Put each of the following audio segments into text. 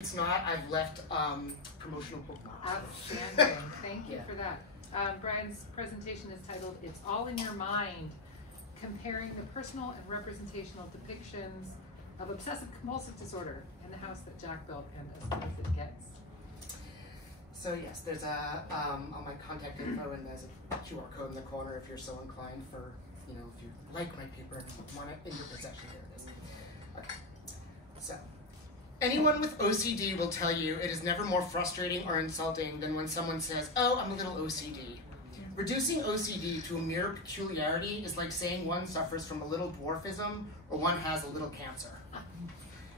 It's not. I've left promotional bookmarks. Outstanding. Thank you for that. Brian's presentation is titled "It's All in Your Mind: Comparing the Personal and Representational Depictions of Obsessive-Compulsive Disorder in the House That Jack Built and As Good as It Gets." So yes, there's a on my contact info, and there's a QR code in the corner if you're so inclined for, if you like my paper and want it in your possession. Here it is. Okay. So, anyone with OCD will tell you it is never more frustrating or insulting than when someone says, "Oh, I'm a little OCD." Reducing OCD to a mere peculiarity is like saying one suffers from a little dwarfism or one has a little cancer.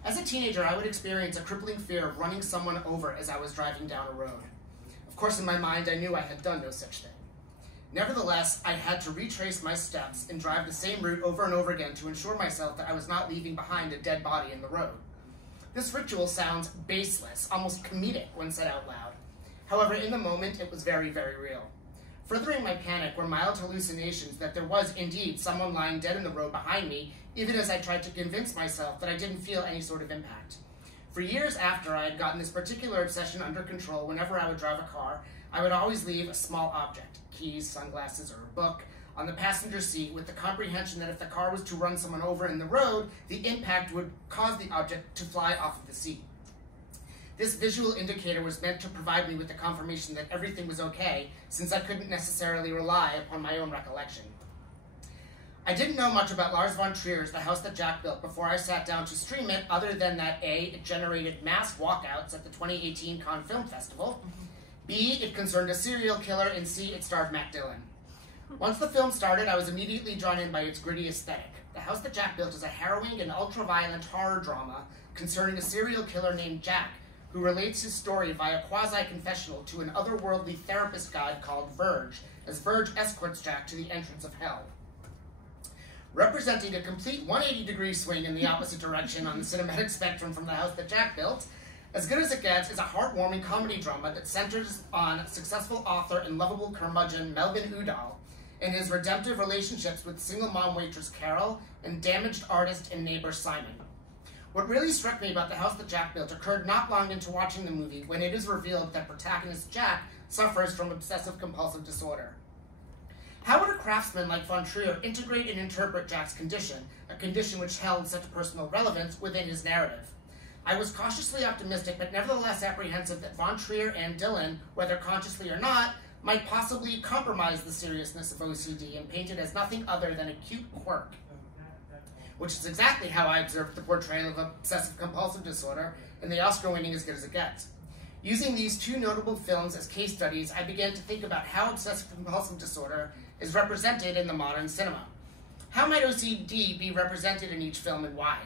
As a teenager, I would experience a crippling fear of running someone over as I was driving down a road. Of course, in my mind, I knew I had done no such thing. Nevertheless, I had to retrace my steps and drive the same route over and over again to ensure myself that I was not leaving behind a dead body in the road. This ritual sounds baseless, almost comedic when said out loud. However, in the moment, it was very, very real. Furthering my panic were mild hallucinations that there was indeed someone lying dead in the road behind me, even as I tried to convince myself that I didn't feel any sort of impact. For years after I had gotten this particular obsession under control, whenever I would drive a car, I would always leave a small object, keys, sunglasses, or a book, on the passenger seat with the comprehension that if the car was to run someone over in the road, the impact would cause the object to fly off of the seat. This visual indicator was meant to provide me with the confirmation that everything was okay, since I couldn't necessarily rely upon my own recollection. I didn't know much about Lars von Trier's The House That Jack Built before I sat down to stream it, other than that A, it generated mass walkouts at the 2018 Cannes Film Festival, B, it concerned a serial killer, and C, it starred Matt Dillon. Once the film started, I was immediately drawn in by its gritty aesthetic. The House That Jack Built is a harrowing and ultra-violent horror drama concerning a serial killer named Jack, who relates his story via quasi-confessional to an otherworldly therapist guide called Verge, as Verge escorts Jack to the entrance of hell. Representing a complete 180-degree swing in the opposite direction on the cinematic spectrum from The House That Jack Built, As Good as It Gets is a heartwarming comedy drama that centers on successful author and lovable curmudgeon Melvin Udall and his redemptive relationships with single mom waitress Carol and damaged artist and neighbor Simon. What really struck me about The House That Jack Built occurred not long into watching the movie when it is revealed that protagonist Jack suffers from obsessive-compulsive disorder. How would a craftsman like von Trier integrate and interpret Jack's condition, a condition which held such personal relevance, within his narrative? I was cautiously optimistic, but nevertheless apprehensive that von Trier and Dillon, whether consciously or not, might possibly compromise the seriousness of OCD and paint it as nothing other than a cute quirk, which is exactly how I observed the portrayal of obsessive-compulsive disorder in the Oscar-winning As Good as It Gets. Using these two notable films as case studies, I began to think about how obsessive-compulsive disorder is represented in the modern cinema. How might OCD be represented in each film, and why?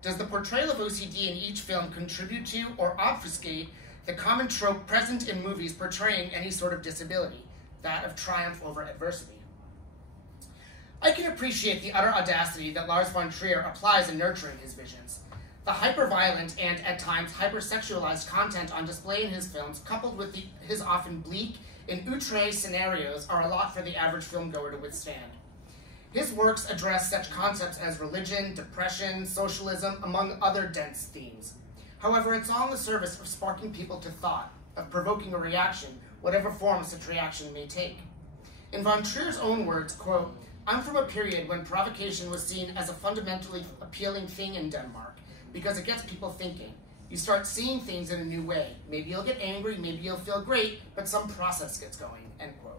Does the portrayal of OCD in each film contribute to or obfuscate the common trope present in movies portraying any sort of disability, that of triumph over adversity? I can appreciate the utter audacity that Lars von Trier applies in nurturing his visions. The hyper-violent and, at times, hyper-sexualized content on display in his films, coupled with his often bleak and outre scenarios, are a lot for the average filmgoer to withstand. His works address such concepts as religion, depression, socialism, among other dense themes. However, it's all in the service of sparking people to thought, of provoking a reaction, whatever form such reaction may take. In von Trier's own words, quote, "I'm from a period when provocation was seen as a fundamentally appealing thing in Denmark, because it gets people thinking. You start seeing things in a new way. Maybe you'll get angry, maybe you'll feel great, but some process gets going," end quote.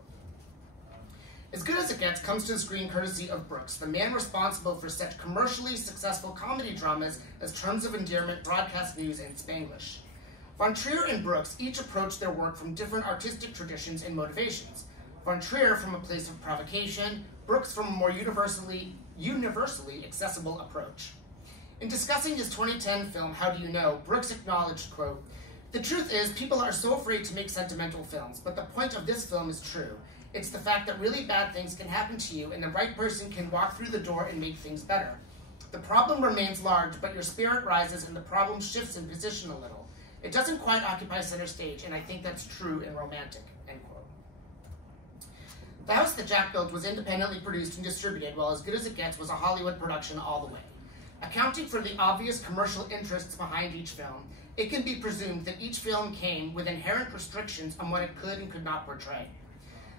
As Good as It Gets comes to the screen courtesy of Brooks, the man responsible for such commercially successful comedy dramas as Terms of Endearment, Broadcast News, and Spanglish. Von Trier and Brooks each approach their work from different artistic traditions and motivations. Von Trier from a place of provocation, Brooks from a more universally accessible approach. In discussing his 2010 film, How Do You Know, Brooks acknowledged, quote, "The truth is, people are so afraid to make sentimental films, but the point of this film is true. It's the fact that really bad things can happen to you and the right person can walk through the door and make things better. The problem remains large, but your spirit rises and the problem shifts in position a little. It doesn't quite occupy center stage, and I think that's true and romantic," end quote. The House That Jack Built was independently produced and distributed, while As Good as It Gets was a Hollywood production all the way. Accounting for the obvious commercial interests behind each film, it can be presumed that each film came with inherent restrictions on what it could and could not portray.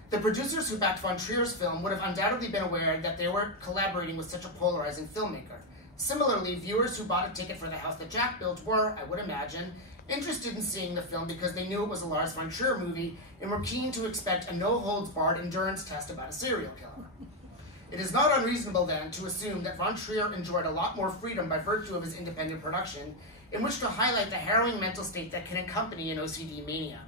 The producers who backed von Trier's film would have undoubtedly been aware that they were collaborating with such a polarizing filmmaker. Similarly, viewers who bought a ticket for The House That Jack Built were, I would imagine, interested in seeing the film because they knew it was a Lars von Trier movie and were keen to expect a no-holds-barred endurance test about a serial killer. It is not unreasonable, then, to assume that von Trier enjoyed a lot more freedom by virtue of his independent production, in which to highlight the harrowing mental state that can accompany an OCD mania.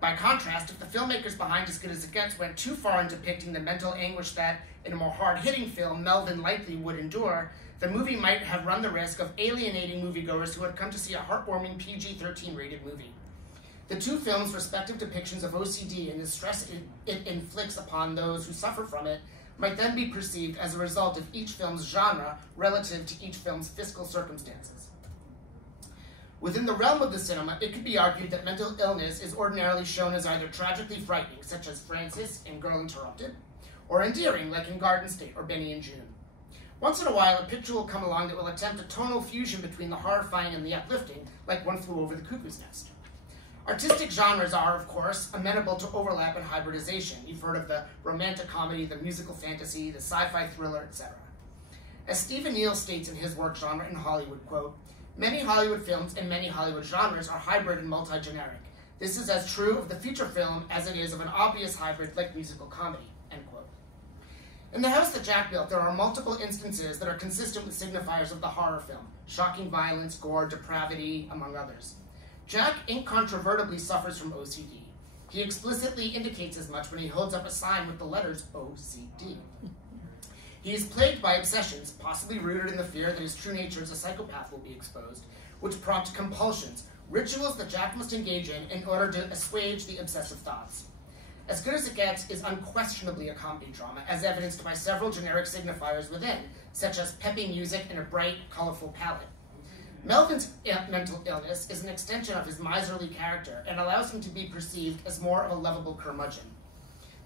By contrast, if the filmmakers behind As Good As It Gets went too far in depicting the mental anguish that, in a more hard-hitting film, Melvin likely would endure, the movie might have run the risk of alienating moviegoers who had come to see a heartwarming PG-13 rated movie. The two films' respective depictions of OCD and the stress it inflicts upon those who suffer from it might then be perceived as a result of each film's genre relative to each film's fiscal circumstances. Within the realm of the cinema, it could be argued that mental illness is ordinarily shown as either tragically frightening, such as Frances in Girl Interrupted, or endearing, like in Garden State or Benny and June. Once in a while, a picture will come along that will attempt a tonal fusion between the horrifying and the uplifting, like One Flew Over the Cuckoo's Nest. Artistic genres are, of course, amenable to overlap and hybridization. You've heard of the romantic comedy, the musical fantasy, the sci-fi thriller, etc. As Stephen Neal states in his work Genre in Hollywood, quote, "Many Hollywood films and many Hollywood genres are hybrid and multi-generic. This is as true of the feature film as it is of an obvious hybrid like musical comedy," end quote. In The House That Jack Built, there are multiple instances that are consistent with signifiers of the horror film: shocking violence, gore, depravity, among others. Jack incontrovertibly suffers from OCD. He explicitly indicates as much when he holds up a sign with the letters OCD. He is plagued by obsessions, possibly rooted in the fear that his true nature as a psychopath will be exposed, which prompt compulsions, rituals that Jack must engage in order to assuage the obsessive thoughts. As Good As It Gets is unquestionably a comedy drama, as evidenced by several generic signifiers within, such as peppy music and a bright, colorful palette. Melvin's mental illness is an extension of his miserly character and allows him to be perceived as more of a lovable curmudgeon.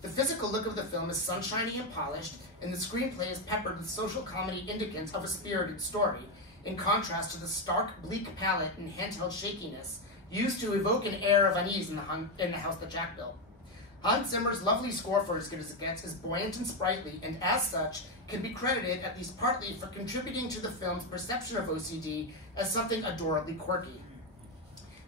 The physical look of the film is sunshiny and polished, and the screenplay is peppered with social comedy indicants of a spirited story, in contrast to the stark, bleak palette and handheld shakiness used to evoke an air of unease in the House That Jack Built. Hans Zimmer's lovely score for As Good As It Gets is buoyant and sprightly, and as such, can be credited, at least partly, for contributing to the film's perception of OCD as something adorably quirky.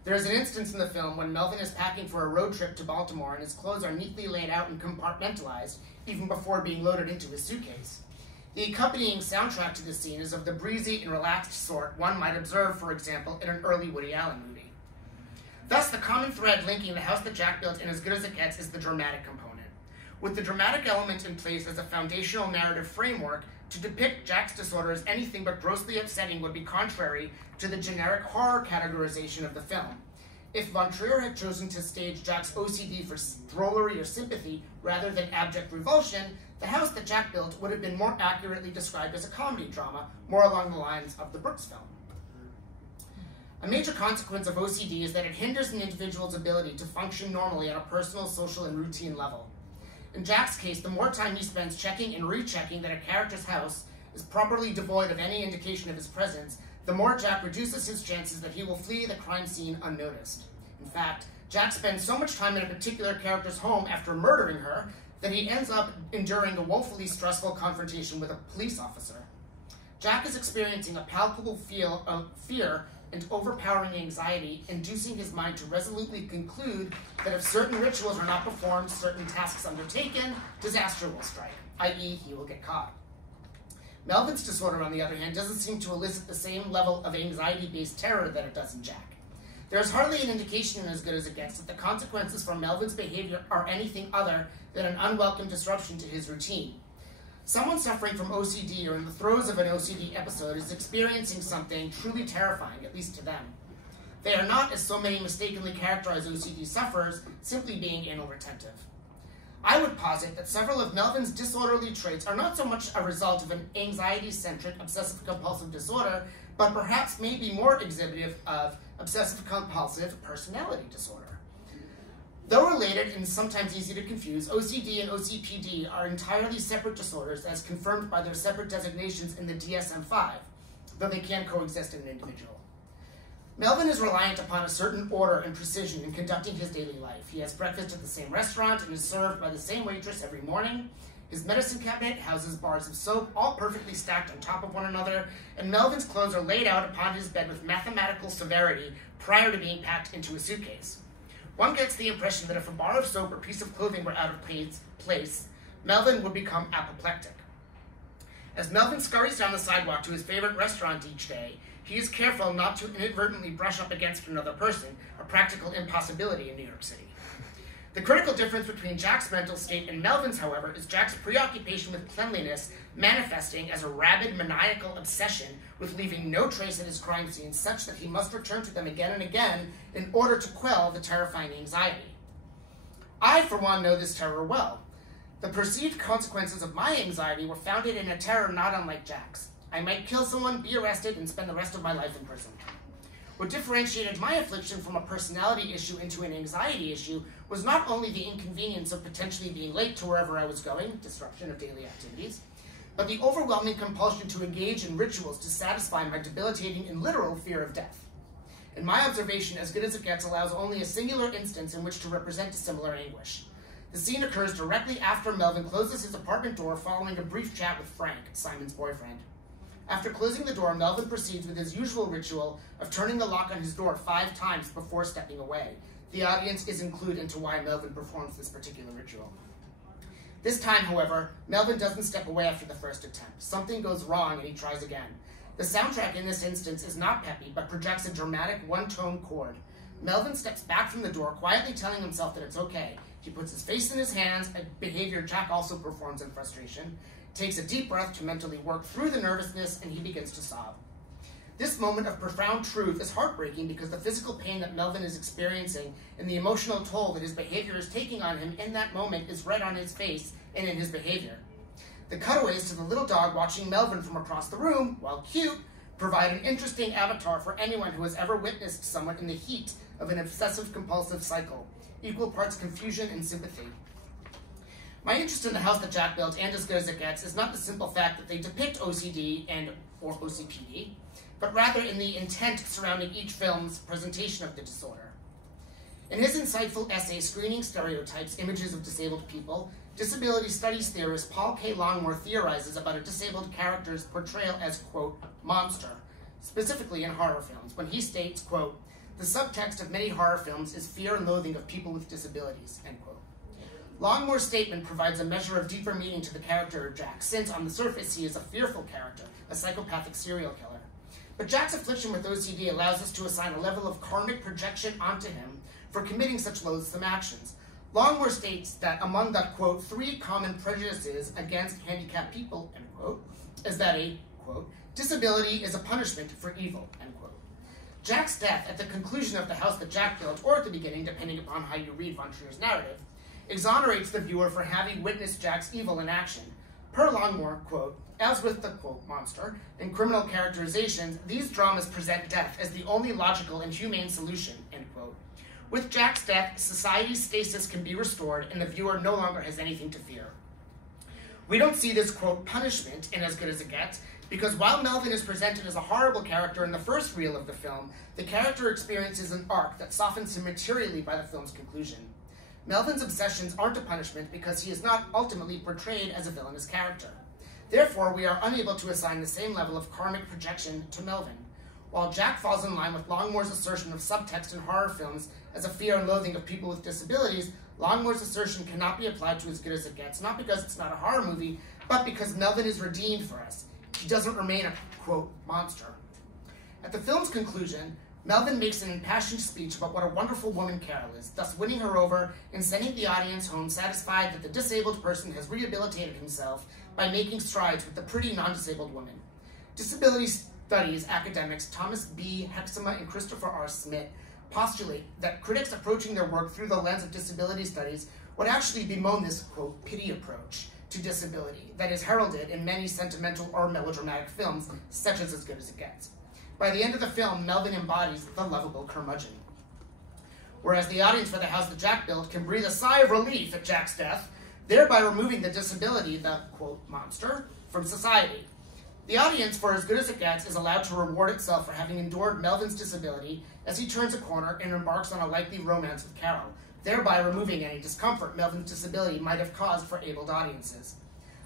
There is an instance in the film when Melvin is packing for a road trip to Baltimore and his clothes are neatly laid out and compartmentalized, even before being loaded into his suitcase. The accompanying soundtrack to this scene is of the breezy and relaxed sort one might observe, for example, in an early Woody Allen movie. Thus, the common thread linking The House That Jack Built and As Good As It Gets is the dramatic component. With the dramatic element in place as a foundational narrative framework, to depict Jack's disorder as anything but grossly upsetting would be contrary to the generic horror categorization of the film. If von Trier had chosen to stage Jack's OCD for drollery or sympathy rather than abject revulsion, The House That Jack Built would have been more accurately described as a comedy drama, more along the lines of the Brooks film. A major consequence of OCD is that it hinders an individual's ability to function normally on a personal, social, and routine level. In Jack's case, the more time he spends checking and rechecking that a character's house is properly devoid of any indication of his presence, the more Jack reduces his chances that he will flee the crime scene unnoticed. In fact, Jack spends so much time in a particular character's home after murdering her that he ends up enduring a woefully stressful confrontation with a police officer. Jack is experiencing a palpable feel of fear and overpowering anxiety, inducing his mind to resolutely conclude that if certain rituals are not performed, certain tasks undertaken, disaster will strike, i.e. he will get caught. Melvin's disorder, on the other hand, doesn't seem to elicit the same level of anxiety-based terror that it does in Jack. There is hardly an indication in As Good As It Gets that the consequences for Melvin's behavior are anything other than an unwelcome disruption to his routine. Someone suffering from OCD or in the throes of an OCD episode is experiencing something truly terrifying, at least to them. They are not, as so many mistakenly characterize OCD sufferers, simply being anal retentive. I would posit that several of Melvin's disorderly traits are not so much a result of an anxiety-centric obsessive-compulsive disorder, but perhaps may be more exhibitive of obsessive-compulsive personality disorder. Though related and sometimes easy to confuse, OCD and OCPD are entirely separate disorders as confirmed by their separate designations in the DSM-5. though they can coexist in an individual. Melvin is reliant upon a certain order and precision in conducting his daily life. He has breakfast at the same restaurant and is served by the same waitress every morning. His medicine cabinet houses bars of soap, all perfectly stacked on top of one another, and Melvin's clothes are laid out upon his bed with mathematical severity prior to being packed into a suitcase. One gets the impression that if a bar of soap or piece of clothing were out of place, Melvin would become apoplectic. As Melvin scurries down the sidewalk to his favorite restaurant each day, he is careful not to inadvertently brush up against another person, a practical impossibility in New York City. The critical difference between Jack's mental state and Melvin's, however, is Jack's preoccupation with cleanliness manifesting as a rabid, maniacal obsession with leaving no trace at his crime scenes such that he must return to them again and again in order to quell the terrifying anxiety. I, for one, know this terror well. The perceived consequences of my anxiety were founded in a terror not unlike Jack's. I might kill someone, be arrested, and spend the rest of my life in prison. What differentiated my affliction from a personality issue into an anxiety issue was not only the inconvenience of potentially being late to wherever I was going, disruption of daily activities, but the overwhelming compulsion to engage in rituals to satisfy my debilitating and literal fear of death. In my observation, As Good as It Gets allows only a singular instance in which to represent a similar anguish. The scene occurs directly after Melvin closes his apartment door following a brief chat with Frank, Simon's boyfriend. After closing the door, Melvin proceeds with his usual ritual of turning the lock on his door 5 times before stepping away. The audience is clued into why Melvin performs this particular ritual. This time, however, Melvin doesn't step away after the first attempt. Something goes wrong and he tries again. The soundtrack in this instance is not peppy, but projects a dramatic one-tone chord. Melvin steps back from the door, quietly telling himself that it's okay. He puts his face in his hands, a behavior Jack also performs in frustration, takes a deep breath to mentally work through the nervousness, and he begins to sob. This moment of profound truth is heartbreaking because the physical pain that Melvin is experiencing and the emotional toll that his behavior is taking on him in that moment is read on his face and in his behavior. The cutaways to the little dog watching Melvin from across the room, while cute, provide an interesting avatar for anyone who has ever witnessed someone in the heat of an obsessive-compulsive cycle, equal parts confusion and sympathy. My interest in The House That Jack Built and As Good as It Gets is not the simple fact that they depict OCD or OCPD, but rather in the intent surrounding each film's presentation of the disorder. In his insightful essay, Screening Stereotypes, Images of Disabled People, disability studies theorist Paul K. Longmore theorizes about a disabled character's portrayal as, quote, monster, specifically in horror films, when he states, quote, the subtext of many horror films is fear and loathing of people with disabilities, end quote. Longmore's statement provides a measure of deeper meaning to the character of Jack, since on the surface he is a fearful character, a psychopathic serial killer. But Jack's affliction with OCD allows us to assign a level of karmic projection onto him for committing such loathsome actions. Longmore states that among the, quote, 3 common prejudices against handicapped people, end quote, is that a, quote, disability is a punishment for evil, end quote. Jack's death at the conclusion of The House That Jack Built, or at the beginning, depending upon how you read Von Trier's narrative, exonerates the viewer for having witnessed Jack's evil in action. Per Longmore, quote, as with the, quote, monster, in criminal characterizations, these dramas present death as the only logical and humane solution, end quote. With Jack's death, society's stasis can be restored and the viewer no longer has anything to fear. We don't see this, quote, punishment in As Good as It Gets, because while Melvin is presented as a horrible character in the first reel of the film, the character experiences an arc that softens him materially by the film's conclusion. Melvin's obsessions aren't a punishment because he is not ultimately portrayed as a villainous character. Therefore, we are unable to assign the same level of karmic projection to Melvin. While Jack falls in line with Longmore's assertion of subtext in horror films as a fear and loathing of people with disabilities, Longmore's assertion cannot be applied to As Good as It Gets, not because it's not a horror movie, but because Melvin is redeemed for us. He doesn't remain a, quote, monster. At the film's conclusion, Melvin makes an impassioned speech about what a wonderful woman Carol is, thus winning her over and sending the audience home satisfied that the disabled person has rehabilitated himself by making strides with the pretty non-disabled woman. Disability studies academics Thomas B. Hexema and Christopher R. Smith postulate that critics approaching their work through the lens of disability studies would actually bemoan this, quote, pity approach to disability that is heralded in many sentimental or melodramatic films, such as As Good as It Gets. By the end of the film, Melvin embodies the lovable curmudgeon. Whereas the audience for The House That Jack Built can breathe a sigh of relief at Jack's death, thereby removing the disability, the, quote, monster, from society. The audience, for as good as it gets, is allowed to reward itself for having endured Melvin's disability as he turns a corner and embarks on a likely romance with Carol, thereby removing any discomfort Melvin's disability might have caused for abled audiences.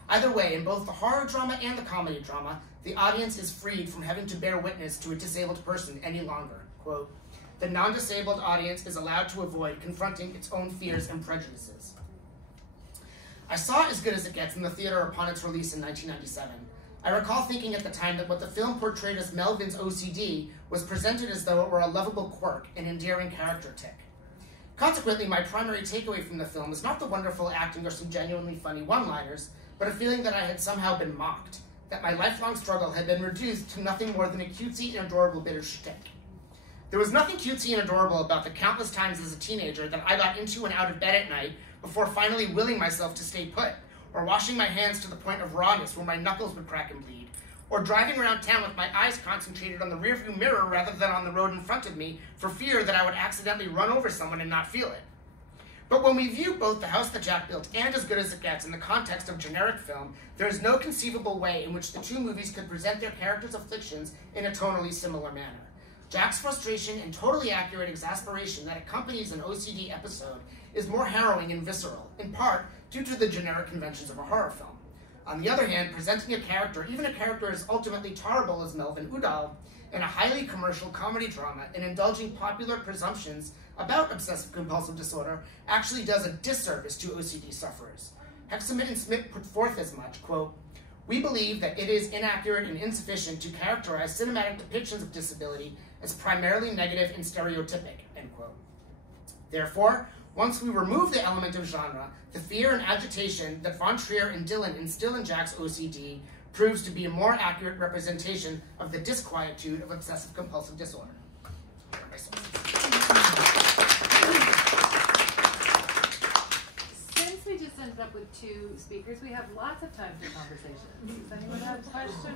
Either way, in both the horror drama and the comedy drama, the audience is freed from having to bear witness to a disabled person any longer. Quote, the non-disabled audience is allowed to avoid confronting its own fears and prejudices. I saw As Good as It Gets in the theater upon its release in 1997. I recall thinking at the time that what the film portrayed as Melvin's OCD was presented as though it were a lovable quirk, an endearing character tick. Consequently, my primary takeaway from the film is not the wonderful acting or some genuinely funny one-liners, but a feeling that I had somehow been mocked, that my lifelong struggle had been reduced to nothing more than a cutesy and adorable bit of shtick. There was nothing cutesy and adorable about the countless times as a teenager that I got into and out of bed at night before finally willing myself to stay put, or washing my hands to the point of rawness where my knuckles would crack and bleed, or driving around town with my eyes concentrated on the rearview mirror rather than on the road in front of me for fear that I would accidentally run over someone and not feel it. But when we view both The House That Jack Built and As Good as It Gets in the context of generic film, there is no conceivable way in which the two movies could present their characters' afflictions in a tonally similar manner. Jack's frustration and totally accurate exasperation that accompanies an OCD episode is more harrowing and visceral, in part due to the generic conventions of a horror film. On the other hand, presenting a character, even a character as ultimately terrible as Melvin Udall, in a highly commercial comedy drama and indulging popular presumptions about obsessive-compulsive disorder actually does a disservice to OCD sufferers. Hexaman and Smith put forth as much, quote, we believe that it is inaccurate and insufficient to characterize cinematic depictions of disability as primarily negative and stereotypic, end quote. Therefore, once we remove the element of genre, the fear and agitation that Von Trier and Dylan instill in Jack's OCD proves to be a more accurate representation of the disquietude of obsessive-compulsive disorder. Since we just ended up with two speakers, we have lots of time for conversation. Does anyone have a question